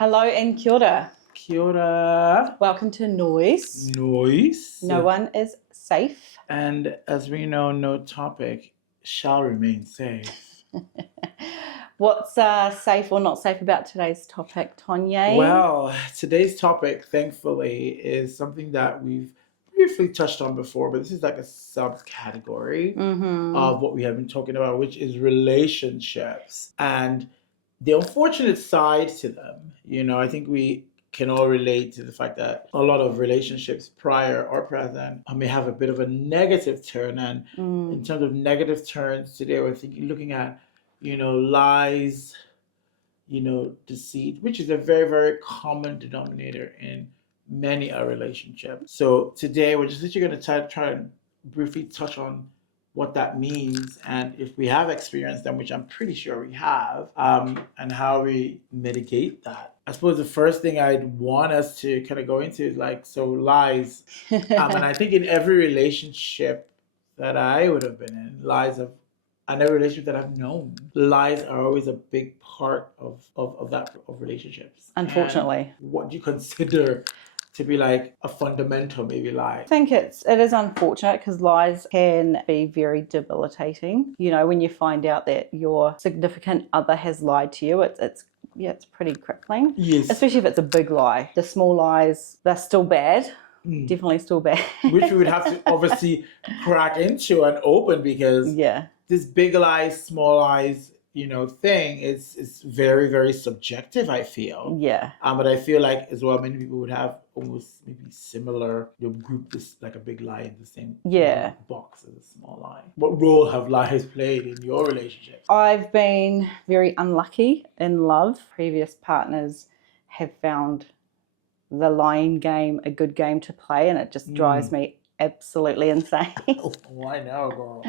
Hello and kia ora. Kia ora. Welcome to NOIS. NOIS. No one is safe. And as we know, no topic shall remain safe. What's safe or not safe about today's topic, Tonye? Well, today's topic, thankfully, is something that we've briefly touched on before, but this is like a subcategory of what we have been talking about, which is relationships and the unfortunate side to them. You know, I think we can all relate to the fact that a lot of relationships, prior or present, may have a bit of a negative turn. And in terms of negative turns today, we're looking at, lies, deceit, which is a very, very common denominator in many a relationship. So today we're just literally going to try and briefly touch on what that means, and if we have experienced them, which I'm pretty sure we have, and how we mitigate that. I suppose the first thing I'd want us to kind of go into is lies. And I think in every relationship that I would have been in, and every relationship that I've known, lies are always a big part of relationships. Unfortunately. And what do you consider to be like a fundamental maybe lie? I think it is unfortunate because lies can be very debilitating. You know, when you find out that your significant other has lied to you, it's pretty crippling. Yes. Especially if it's a big lie. The small lies, they're still bad. Definitely still bad. Which we would have to obviously crack into and open, because this big lies, small lies, thing is very, very subjective, I feel. Yeah. But I feel like as well, many people would have almost maybe similar, group this like a big lie in the same box as a small lie. What role have lies played in your relationship? I've been very unlucky in love. Previous partners have found the lying game a good game to play, and it just drives me absolutely insane. Why now, girl?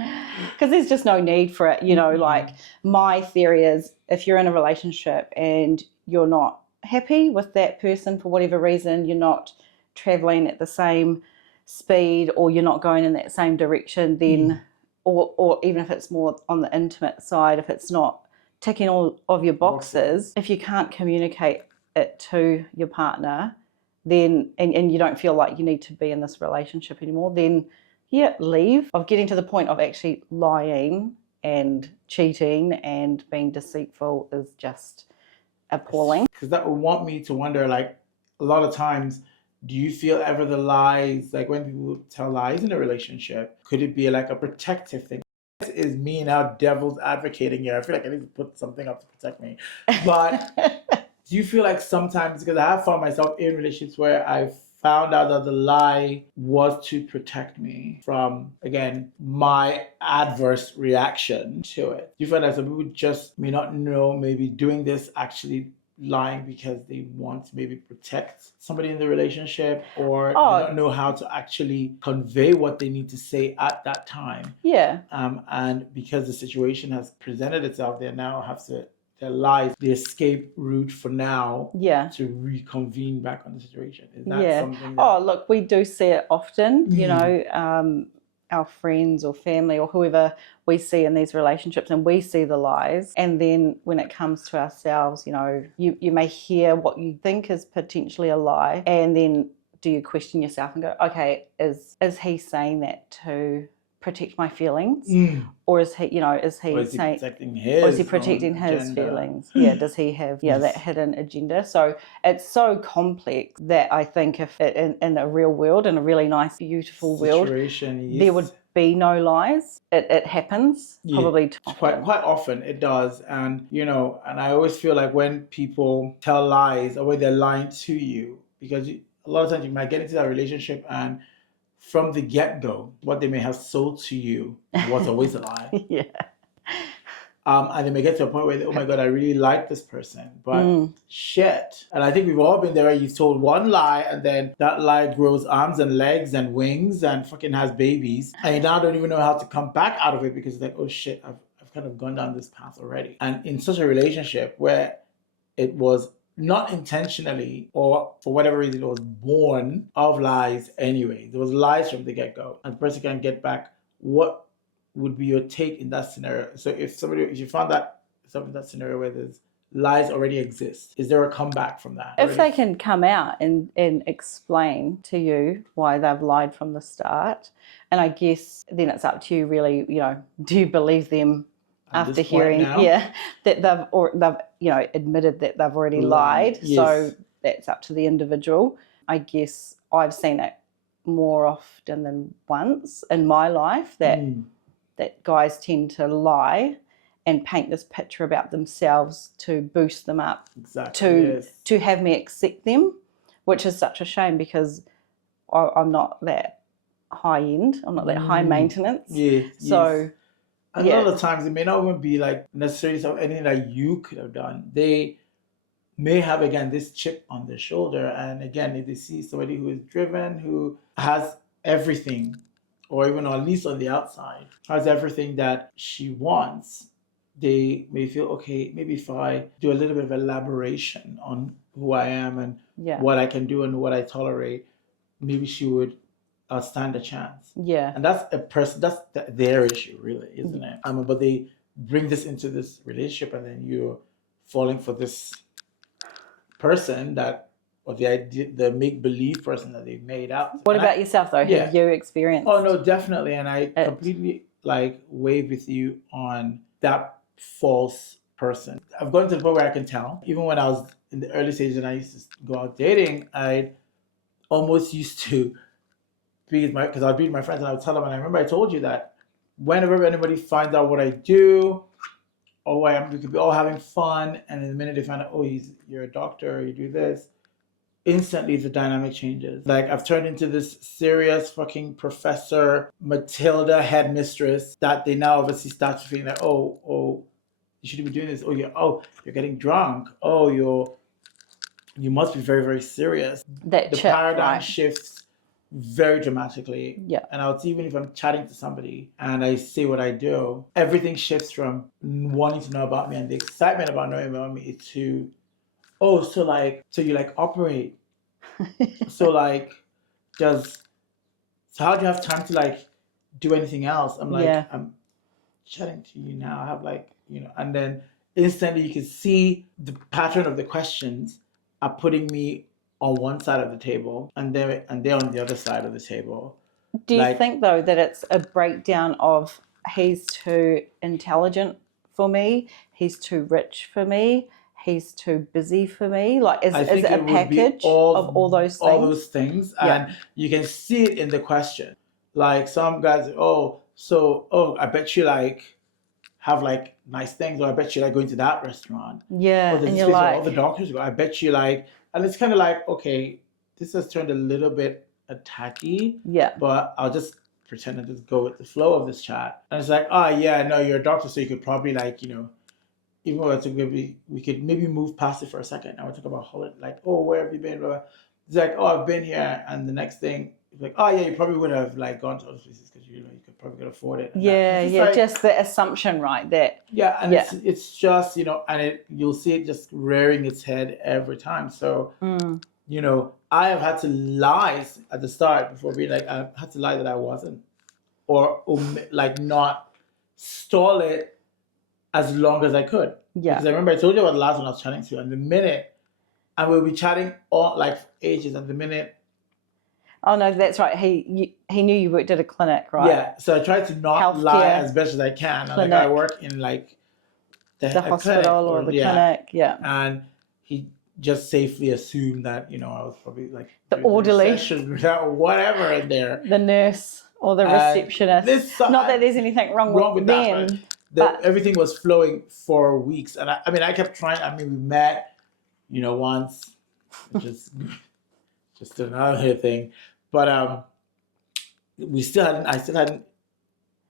Because there's just no need for it. Like my theory is, if you're in a relationship and you're not happy with that person for whatever reason, you're not traveling at the same speed, or you're not going in that same direction, then or even if it's more on the intimate side, if it's not ticking all of your boxes, if you can't communicate it to your partner, then and you don't feel like you need to be in this relationship anymore, then leave. Of getting to the point of actually lying and cheating and being deceitful is just appalling. Because that would want me to wonder, like, a lot of times, do you feel ever the lies, like when people tell lies in a relationship, could it be like a protective thing? This is me now devil's advocating here. I feel like I need to put something up to protect me. But do you feel like sometimes, because I have found myself in relationships where I found out that the lie was to protect me from, again, my adverse reaction to it? Do you find that some people just may not know, maybe doing this, actually lying because they want to maybe protect somebody in the relationship, or not know how to actually convey what they need to say at that time? Yeah. And because the situation has presented itself, they now have to their life, the escape route for now, to reconvene back on the situation. Is that something that... look, we do see it often, our friends or family or whoever we see in these relationships, and we see the lies, and then when it comes to ourselves, you may hear what you think is potentially a lie, and then do you question yourself and go, okay, is he saying that to protect my feelings, or is he protecting his feelings? Does he have that hidden agenda? So it's so complex that I think if it in a real world, in a really nice, beautiful world, there would be no lies. It happens probably quite often. It does. And and I always feel like when people tell lies, or when they're lying to you, because a lot of times you might get into that relationship and from the get-go, what they may have sold to you was always a lie. And they may get to a point where, oh my God, I really like this person, but shit. And I think we've all been there where you've told one lie, and then that lie grows arms and legs and wings and fucking has babies. And you now don't even know how to come back out of it, because it's like, oh shit, I've kind of gone down this path already. And in such a relationship where it was not intentionally, or for whatever reason, it was born of lies anyway. There was lies from the get-go, and the person can't get back. What would be your take in that scenario? So if you found that yourself in that scenario where there's lies already exist? Is there a comeback from that? If they can come out and explain to you why they've lied from the start, and I guess then it's up to you really, do you believe them after hearing that they've admitted that they've already lied. Yes. So that's up to the individual. I guess I've seen it more often than once in my life that guys tend to lie and paint this picture about themselves to boost them up, to have me accept them, which is such a shame because I'm not that high end, I'm not that high maintenance. So a lot of times it may not even be like necessarily anything that you could have done. They may have, again, this chip on their shoulder, and again, if they see somebody who is driven, who has everything, or even at least on the outside has everything that she wants, they may feel, okay, maybe if I do a little bit of elaboration on who I am and what I can do and what I tolerate, maybe she would stand a chance. And that's that's their issue, really, isn't it? But they bring this into this relationship, and then you're falling for this person or the make-believe person that they've made out. What about yourself, though? Have you experienced? Oh, no, definitely. And I completely wave with you on that false person. I've gotten to the point where I can tell. Even when I was in the early stages and I used to go out dating, I almost used to because I'd be with my friends and I would tell them, and I remember I told you that whenever anybody finds out what I do, or we could be all having fun, and in the minute they find out, oh, you're a doctor, or you do this, instantly the dynamic changes. Like, I've turned into this serious fucking professor, Matilda headmistress, that they now obviously start to feel like, oh, you shouldn't be doing this. You're getting drunk. Oh, you must be very, very serious. The paradigm shifts very dramatically. And even if I'm chatting to somebody and I say what I do, everything shifts from wanting to know about me and the excitement about knowing about me to, so you operate. So how do you have time to do anything else? I'm I'm chatting to you now. I have and then instantly you can see the pattern of the questions are putting me on one side of the table and they're on the other side of the table. Do you think, though, that it's a breakdown of he's too intelligent for me, he's too rich for me, he's too busy for me? Is it a package of all those things? All those things. And you can see it in the question. Some guys, I bet you have nice things, or I bet you going to that restaurant. And you're all the doctors go, I bet you and it's kind of okay, this has turned a little bit attacky. But I'll just pretend to just go with the flow of this chat. And it's no, you're a doctor, so you could probably even though we could maybe move past it for a second. I would talk about holiday, where have you been? It's I've been here, and the next thing, you probably would have gone to other places because you could probably afford it. Just the assumption, right? That it's just and you'll see it just rearing its head every time. So I have had to lie at the start before being I had to lie that I wasn't, or not stall it as long as I could. Because I remember I told you about the last one I was chatting to, and the minute, and we'll be chatting all ages, and the minute. Oh no, that's right. He knew you worked at a clinic, right? Yeah, so I tried to not lie as best as I can. And, I work in the hospital or the clinic, And he just safely assumed that I was probably the orderly, whatever in there, the nurse or the receptionist. Not that there's anything wrong with them. That, but everything was flowing for weeks, and I kept trying. We met, once, which is just another thing. But I still hadn't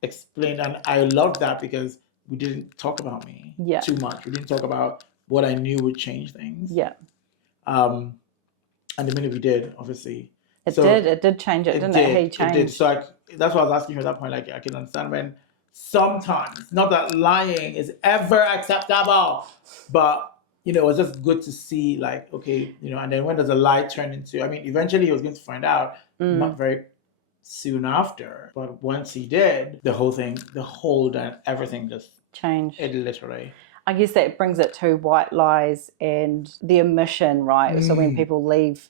explained, and I loved that because we didn't talk about me too much. We didn't talk about what I knew would change things. And the minute we did, obviously, it did change it, didn't it? He changed. It did. So that's what I was asking you at that point. I can understand when sometimes, not that lying is ever acceptable, but it was just good to see, okay, and then when does a lie turn into, eventually he was going to find out, not very soon after, but once he did, everything just changed. It literally. I guess that brings it to white lies and the omission, right? So when people leave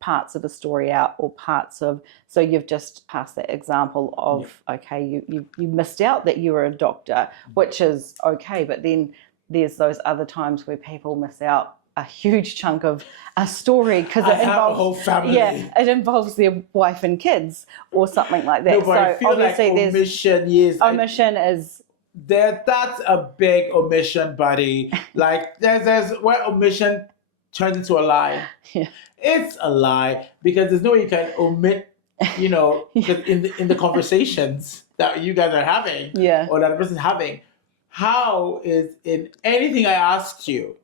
parts of a story out or parts of, so you've just passed that example of, okay, you missed out that you were a doctor, which is okay, but then there's those other times where people miss out a huge chunk of a story because it involves a whole family. Yeah, it involves their wife and kids or something like that. No, but I So feel like obviously omission is that's a big omission, buddy. Like there's where omission turns into a lie. Yeah. It's a lie because there's no way you can omit, in the conversations that you guys are having, or that the person's having. How is in anything I asked you?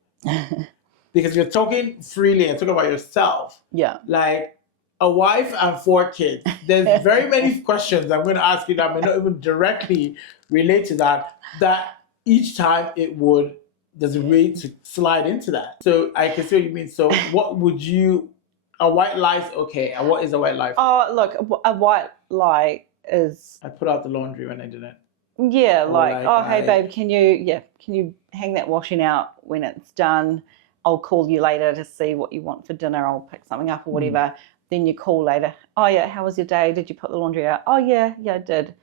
Because you're talking freely and talking about yourself. Yeah. Like a wife and 4 kids. There's very many questions I'm going to ask you that may not even directly relate to that. That each time there's a way to slide into that. So I can see what you mean. So what would you, a white lie is okay. And what is a white lie for you? Oh, look, a white lie is... I put out the laundry when I didn't. Yeah, hey babe, can you hang that washing out when it's done? I'll call you later to see what you want for dinner. I'll pick something up or whatever. Then you call later. Oh yeah, how was your day? Did you put the laundry out? Oh yeah, I did.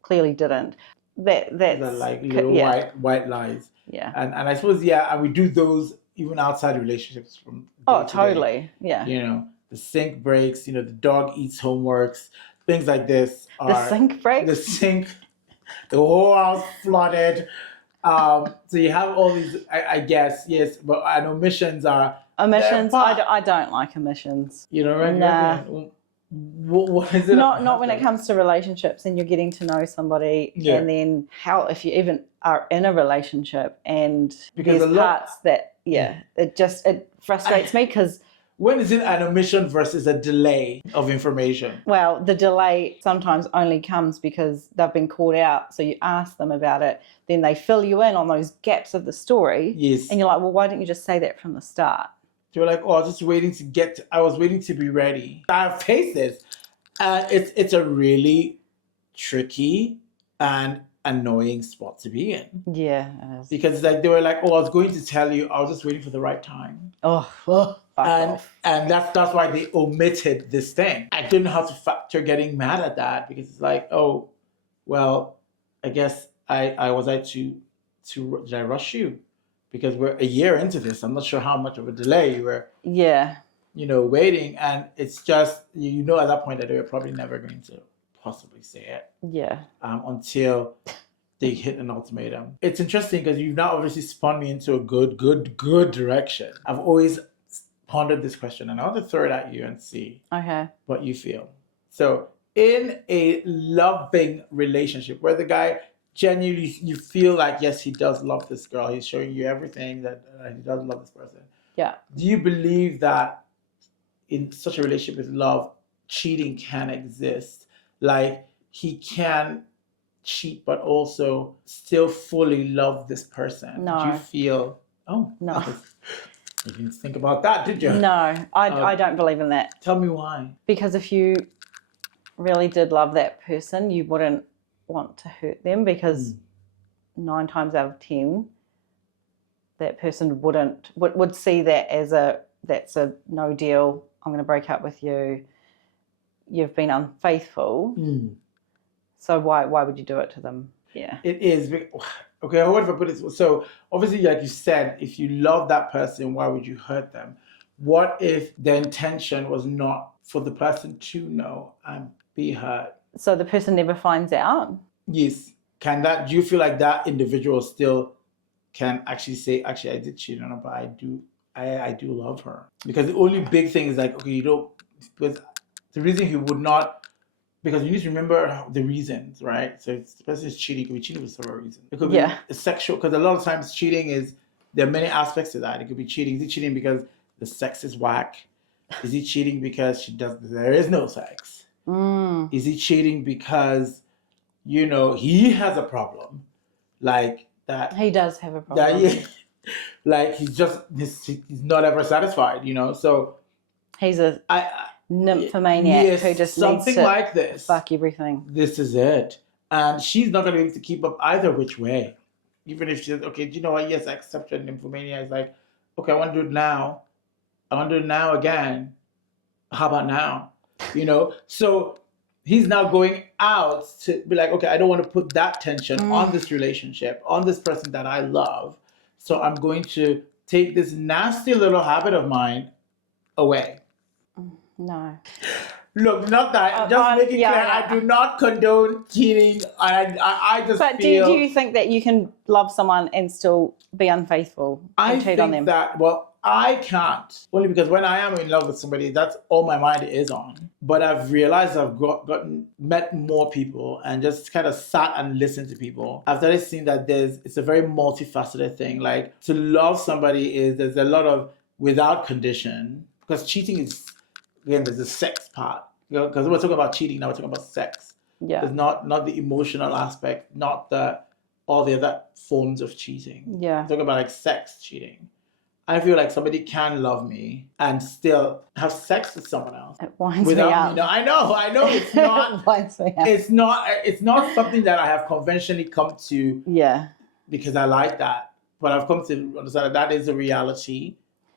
Clearly didn't. That's like little white lies. Yeah. And I suppose and we do those even outside relationships from day to totally. day. Yeah. The sink breaks, the dog eats homeworks, things like this the sink breaks? The whole house flooded. So you have all these, I guess, yes, but omissions are... Omissions? I don't like omissions. You know, right? Nah. What is it? Not when it comes to relationships and you're getting to know somebody, and then if you even are in a relationship and because there's parts that, it frustrates me because... When is it an omission versus a delay of information? Well, the delay sometimes only comes because they've been called out. So you ask them about it, then they fill you in on those gaps of the story. Yes. And you're like, well, why didn't you just say that from the start? You're like, I was waiting to be ready. I've faced this. It's a really tricky and annoying spot to be in. Yeah, it is. Because they were like, I was going to tell you, I was just waiting for the right time. And that's why they omitted this thing. I didn't have to factor getting mad at that because it's like, oh, well, I guess did I rush you? Because we're a year into this. I'm not sure how much of a delay you were. Yeah. Waiting, and it's just at that point that they were probably never going to possibly say it. Yeah. Until they hit an ultimatum. It's interesting because you've now obviously spun me into a good direction. I've always pondered this question, and I want to throw it at you and see what you feel. So, in a loving relationship where the guy genuinely, you feel like, yes, he does love this girl. He's showing you everything that he does love this person. Yeah. Do you believe that in such a relationship with love, cheating can exist? Like, he can cheat, but also still fully love this person? No. Do you feel... Oh, no. You didn't think about that, did you? No, I don't believe in that. Tell me why. Because if you really did love that person, you wouldn't want to hurt them, because 9 times out of 10, that person would see that as that's a no deal. I'm going to break up with you. You've been unfaithful. So why would you do it to them? Yeah. It is. Okay, how would I put it? So obviously, like you said, if you love that person, why would you hurt them? What if the intention was not for the person to know and be hurt? So the person never finds out? Yes. Do you feel like that individual still can actually say, actually, I did cheat on her, but I do love her? Because the only big thing is like, okay, because the reason he would not, because you need to remember the reasons, right? So if the person is cheating, it could be cheating for several reasons. It could be a sexual, because a lot of times cheating there are many aspects to that. It could be cheating. Is he cheating because the sex is whack? Is he cheating because there is no sex? Is he cheating because, he has a problem? Like that. He does have a problem. Like he's not ever satisfied, So he's a nymphomaniac who just something needs to like this. Fuck everything. This is it. And she's not going to be able to keep up either which way. even if she says, okay, do you know what? Yes, I accept your nymphomania. It's like, okay, I want to do it now. I want to do it now again. How about now? You know? So he's now going out to be like, okay, I don't want to put that tension on this relationship, on this person that I love. So I'm going to take this nasty little habit of mine away. No. Look, not that. Just making clear, I do not condone cheating. I just But feel. do you think that you can love someone and still be unfaithful and cheat on them? That, well, I can't. Only because when I am in love with somebody, that's all my mind is on. But I've realized I've met more people and just kind of sat and listened to people. I've started seeing that it's a very multifaceted thing. Like, to love somebody there's a lot of without condition. Because cheating is, again, there's the sex part. You know, because we're talking about cheating now, we're talking about sex. Yeah. It's not the emotional aspect, not all the other forms of cheating. Yeah. I'm talking about like sex cheating. I feel like somebody can love me and still have sex with someone else. It winds me up. I know it's not. It winds me up. It's not something that I have conventionally come to. Yeah. Because I like that, but I've come to understand that is a reality.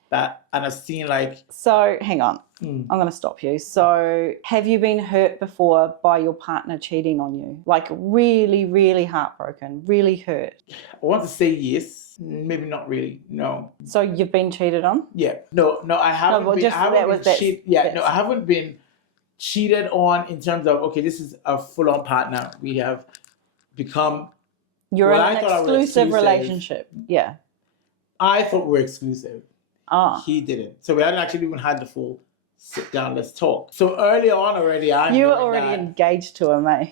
And I've seen like. So hang on, I'm going to stop you. So have you been hurt before by your partner cheating on you? Like really, really heartbroken, really hurt? I want to say yes. Maybe not really. No. So you've been cheated on? Yeah. No, I haven't been. I haven't been cheated on in terms of, okay, this is a full-on partner. We have become. You're in an exclusive relationship. Yeah. I thought we were exclusive. Ah. He didn't. So we hadn't actually even had the full sit down, let's talk. So early on already, you were already engaged to him, eh?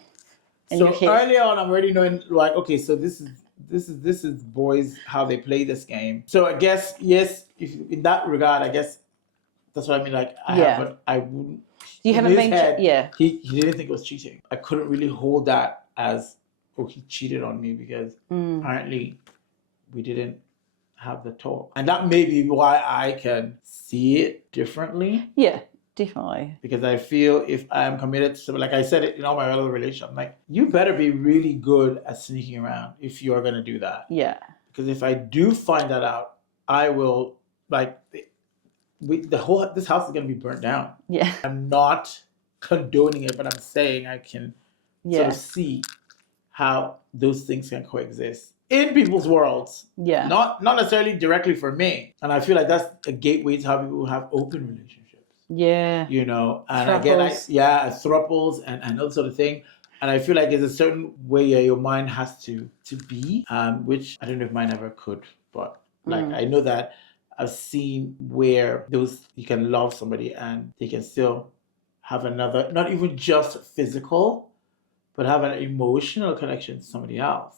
So early on, I'm already knowing, like, okay, so this is boys, how they play this game. So I guess, yes, if in that regard, I guess that's what I mean. Like, I wouldn't. You haven't been, He didn't think it was cheating. I couldn't really hold that as, oh, he cheated on me, because apparently we didn't have the talk. And that may be why I can see it differently. Yeah, definitely. Because I feel if I'm committed to something, like I said it in all my other relationships, I'm like, you better be really good at sneaking around if you're going to do that. Yeah. Because if I do find that out, I will, like, this house is going to be burnt down. Yeah. I'm not condoning it, but I'm saying I can sort of see how those things can coexist in people's worlds. Yeah. Not necessarily directly for me. And I feel like that's a gateway to how people have open relationships. Yeah. You know, and Thruples. again, thruples and that sort of thing. And I feel like there's a certain way your mind has to be, which I don't know if mine ever could, but like I know that I've seen where you can love somebody and they can still have another, not even just physical, but have an emotional connection to somebody else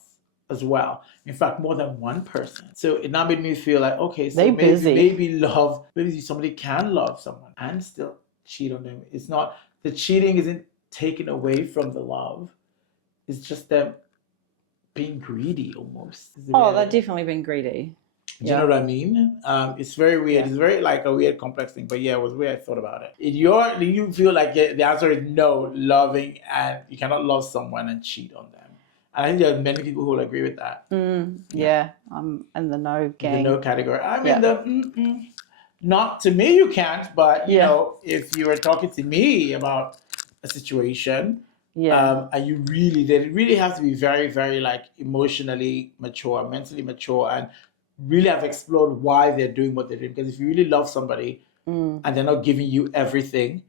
as well. In fact, more than one person. So it now made me feel like, okay, so maybe somebody can love someone and still cheat on them. It's not, the cheating isn't taken away from the love. It's just them being greedy almost. They're definitely being greedy. Do you know what I mean? It's very weird. Yeah. It's very like a weird, complex thing. But yeah, it was weird. I thought about it. Do you feel like the answer is no, loving, and you cannot love someone and cheat on them? And I think there are many people who will agree with that. Yeah, I'm in the no gang. The no category. I'm in the not to me. You can't. But you know, if you were talking to me about a situation. Yeah. And you really have to be very, very like emotionally mature, mentally mature, and really have explored why they're doing what they're doing. Because if you really love somebody and they're not giving you everything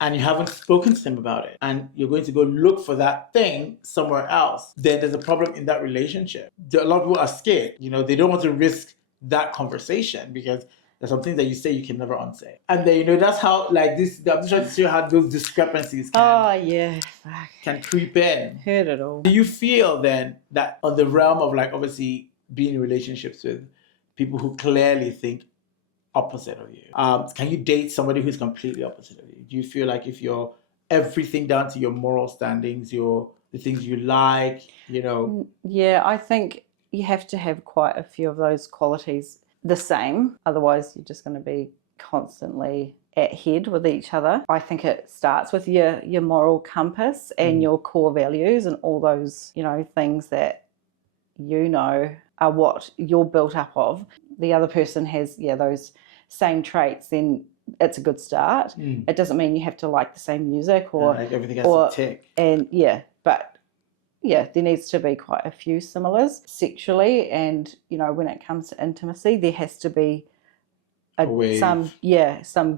and you haven't spoken to them about it and you're going to go look for that thing somewhere else, then there's a problem in that relationship. A lot of people are scared. You know, they don't want to risk that conversation because there's some things that you say you can never unsay. And then, you know, that's how, like, this, I'm just trying to see how those discrepancies can creep in. Heard it all. Do you feel then that on the realm of, like, obviously being in relationships with people who clearly think opposite of you, can you date somebody who's completely opposite of you? Do you feel like if you're everything down to your moral standings, the things you like, you know? Yeah, I think you have to have quite a few of those qualities the same, otherwise you're just going to be constantly at head with each other. I think it starts with your moral compass and your core values and all those, you know, things that you know are what you're built up of, the other person has those same traits, then it's a good start. It doesn't mean you have to like the same music or like everything has to tick. And but there needs to be quite a few similars sexually, and when it comes to intimacy, there has to be some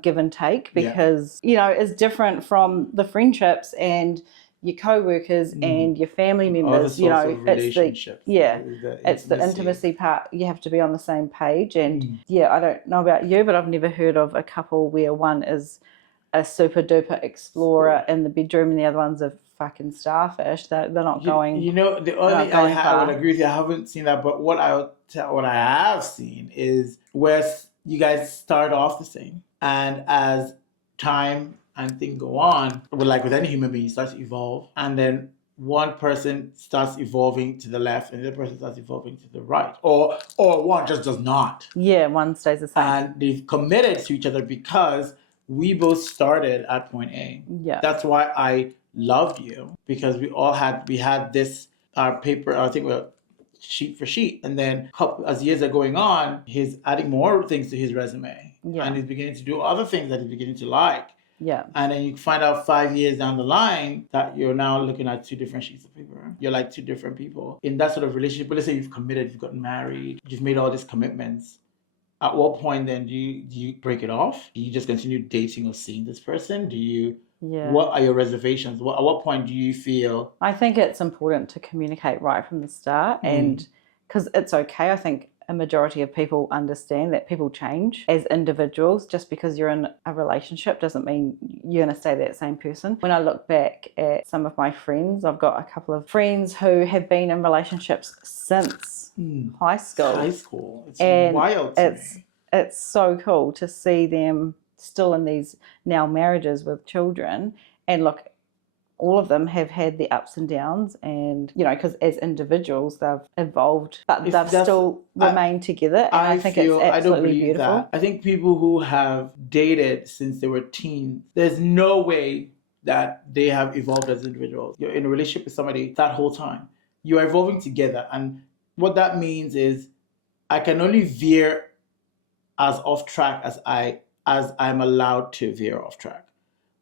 give and take, because it's different from the friendships and your co-workers and your family members. It's the intimacy part. You have to be on the same page. And I don't know about you, but I've never heard of a couple where one is a super duper explorer in the bedroom and the other one's a fucking starfish. They're not going. The only I would agree with you. I haven't seen that, but what I have seen is where you guys start off the same, and as time and things go on, with any human being, you start to evolve, and then one person starts evolving to the left and the other person starts evolving to the right, or one just does not. One stays the same, and they've committed to each other because we both started at point A. That's why I loved you, because we had this paper. I think we're sheet for sheet, and then as years are going on, he's adding more things to his resume, and he's beginning to do other things that he's beginning to like. And then you find out 5 years down the line that you're now looking at two different sheets of paper. You're like two different people in that sort of relationship. But let's say you've committed, you've gotten married, you've made all these commitments. At what point then do you break it off? Do you just continue dating or seeing this person? Do you? What are your reservations? At what point do you feel? I think it's important to communicate right from the start, and because it's okay. I think a majority of people understand that people change as individuals. Just because you're in a relationship doesn't mean you're going to stay that same person. When I look back at some of my friends, I've got a couple of friends who have been in relationships since high school. It's wild to me. It's so cool to see them still in these now marriages with children, and look, all of them have had the ups and downs, and because as individuals they've evolved, but they've still remained together, and I think it's absolutely beautiful. That. I think people who have dated since they were teens, there's no way that they have evolved as individuals. You're in a relationship with somebody that whole time. You're evolving together, and what that means is I can only veer as off track as I'm allowed to veer off track,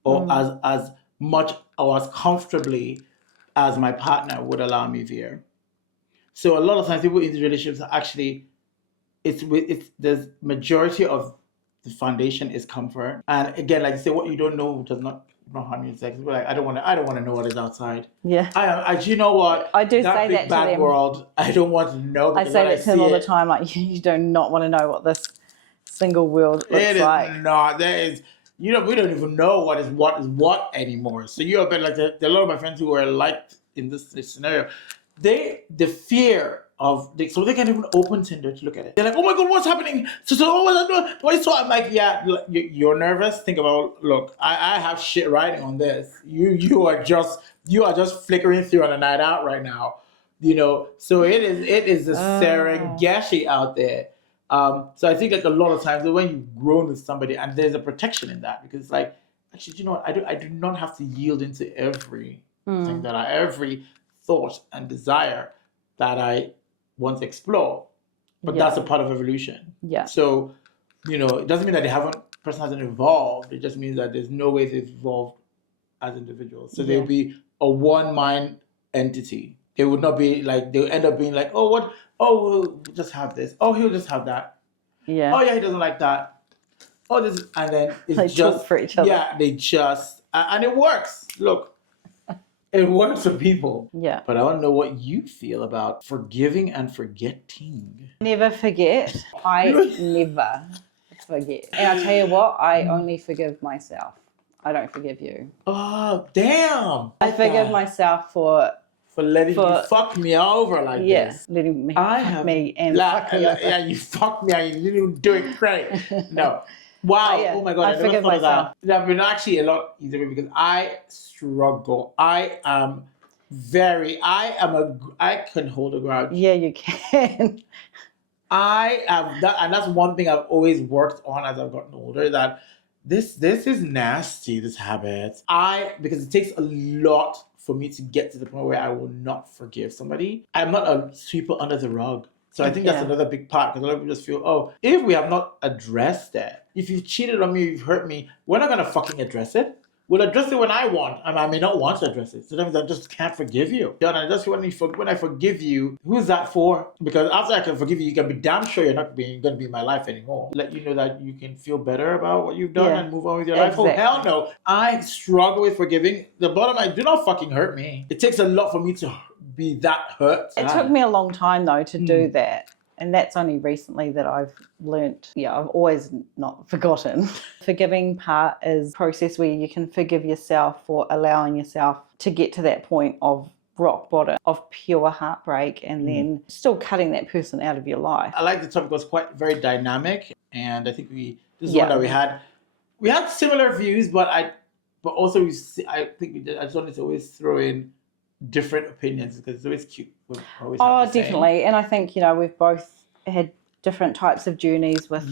or as much or as comfortably as my partner would allow me veer. So a lot of times people in these relationships are actually, it's the majority of the foundation is comfort. And again, like you say, what you don't know does not harm you. Sex. Like I don't want to know what is outside. You know what? I do say that to bad them. World. I don't want to know. I say that to them all the time. Like you do not want to know what this single world looks like. It is not. There is. We don't even know what is what anymore. So you're a bit like a lot of my friends who are like in this scenario. The fear of so they can't even open Tinder to look at it. They're like, oh my god, what's happening? So what was I doing? What so I'm like, you're nervous. Think about, look, I have shit riding on this. You are just flickering through on a night out right now. So it is a Serengeti out there. So I think like a lot of times when you've grown with somebody, and there's a protection in that, because it's like, actually, you know what? I do not have to yield into every thing every thought and desire that I want to explore. But that's a part of evolution. So, it doesn't mean that the person hasn't evolved. It just means that there's no way they've evolved as individuals. So they'll be a one mind entity. They would not be like, they'll end up being like, oh, what? Oh, we'll just have this. Oh, he'll just have that. Oh, yeah, he doesn't like that. Oh, this, and then it's they just talk for each other. Yeah, they just, and it works. Look, it works for people. But I want to know what you feel about forgiving and forgetting. Never forget. I never forget. And I'll tell you what, I only forgive myself. I don't forgive you. Oh, damn. I forgive myself for letting you fuck me over like this. Yes, letting me fuck me and fuck me over. Yeah, you fucked me and you didn't do it great. No. Wow. Oh my God. I forgive myself. That been actually a lot easier because I struggle. I can hold a grudge. Yeah, you can. I am that, and that's one thing I've always worked on as I've gotten older, that this is nasty, this habit. Because it takes a lot for me to get to the point where I will not forgive somebody. I'm not a sweeper under the rug. So I think that's another big part, because a lot of people just feel, oh, if we have not addressed that, if you've cheated on me, you've hurt me, we're not going to fucking address it. We'll address it when I want. I may not want to address it. Sometimes I just can't forgive you. And I just when I forgive you, who's that for? Because after I can forgive you, you can be damn sure you're not going to be in my life anymore. Let you know that you can feel better about what you've done and move on with your life. Oh, hell no. I struggle with forgiving. The bottom line, do not fucking hurt me. It takes a lot for me to be that hurt. It took me a long time, though, to do that. And that's only recently that I've learnt. Yeah, I've always not forgotten. Forgiving part is a process where you can forgive yourself for allowing yourself to get to that point of rock bottom, of pure heartbreak, and then still cutting that person out of your life. I like the topic. It was very dynamic, and I think this is one that we had similar views, but I just wanted to always throw in different opinions, because it's always cute. Definitely. And I think, we've both had different types of journeys with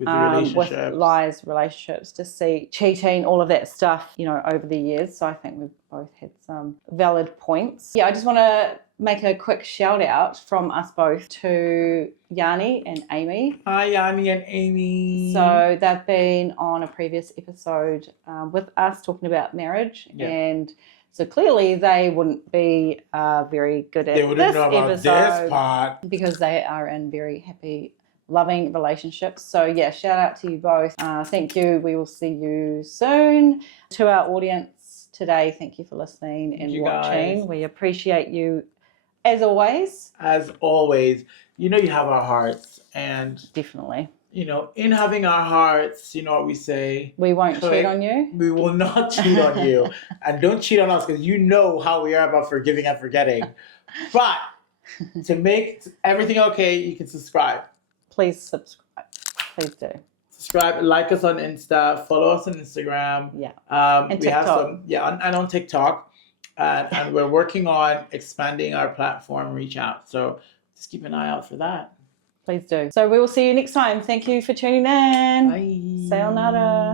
lies, relationships, deceit, cheating, all of that stuff, over the years. So I think we've both had some valid points. Yeah, I just want to make a quick shout out from us both to Yanni and Amy. Hi, Yanni and Amy. So they've been on a previous episode with us talking about marriage, and so clearly they wouldn't be very good at this episode because they are in very happy, loving relationships. So yeah, shout out to you both. Thank you. We will see you soon. To our audience today, thank you for listening and watching. Guys. We appreciate you as always. As always, you have our hearts, and definitely. In having our hearts, what we say? We won't cheat on you. We will not cheat on you. And don't cheat on us, because how we are about forgiving and forgetting. But to make everything okay, you can subscribe. Please subscribe. Please do. Subscribe, like us on Insta, follow us on Instagram. Yeah. And we TikTok. And on TikTok. And we're working on expanding our platform, reach out. So just keep an eye out for that. Please do. So we will see you next time. Thank you for tuning in. Bye. Sayonara.